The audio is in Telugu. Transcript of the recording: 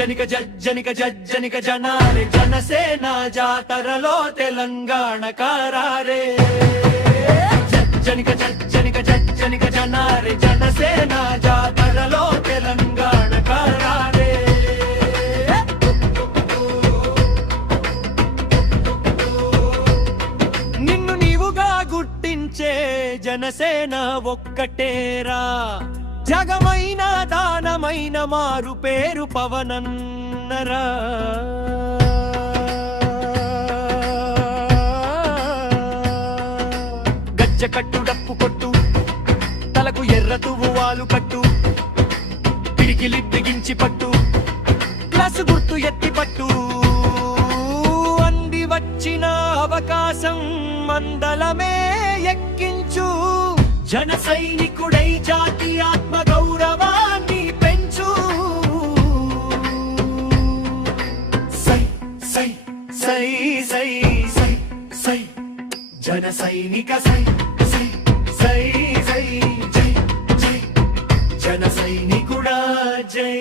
జజ్జనిక జనారే జనసేన జాతరలో తెలంగాణ కారారే జజ్జనిక జనారే జనసేన జాతరలో తెలంగాణ కారారే నిన్ను నీవుగా గుర్తించే జనసేన ఒక్కటేరా జగమైన దానమైన మారు పేరు పవనన్నరా గజ్జ కట్టు డప్పు కొట్టు తలకు ఎర్ర తువ్వాలు కట్టు పిడికిలి బిగించి పట్టు క్లాసు గుర్తు ఎత్తి పట్టు అంది వచ్చిన అవకాశం మందలమే ఎక్కించు జన సైనికుడై జాతి ఆత్మ గౌరవాన్ని పెంచు సై సై సై సై సై సై జన సైనిక సై సై సై సై జై జై జన సైనికుడా జై